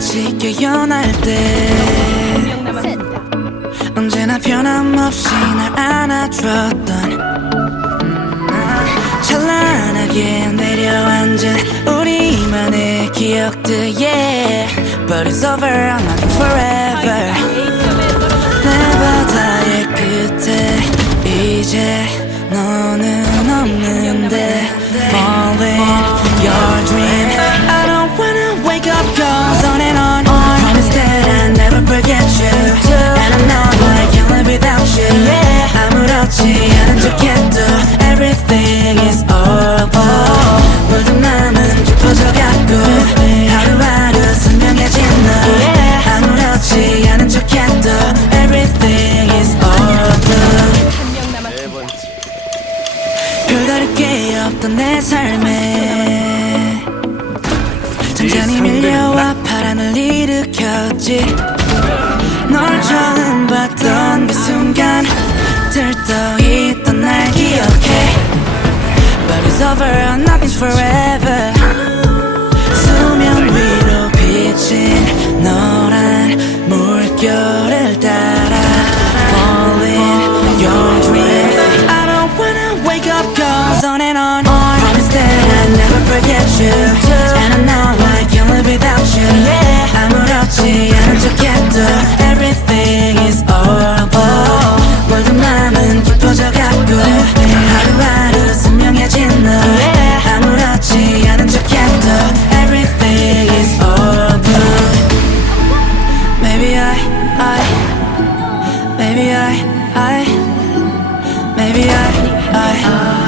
그때 남았습니다. 언제나 변함없이 날 안아줬던 음, 찬란하게 내려앉은 우리만의 기억들 yeah But it's over, I'm not forever. 내 바다의 끝에 이제 너는 없는데 Falling your dream forget you And I know I can't live without you 아무렇지 않은 척해도 Everything is over 물든 맘은 깊어져갔고 하루하루 선명해진 너 아무렇지 않은 척해도 Everything is over 한명 남았습니다. 별다를 게 없던 내 삶에 잔잔히 밀려와 파란을 일으켰지 널 처음 봤던 그 순간 들떠있던 날 기억해 But it's over, nothing's forever 수면 위로 비친 I, Maybe I, I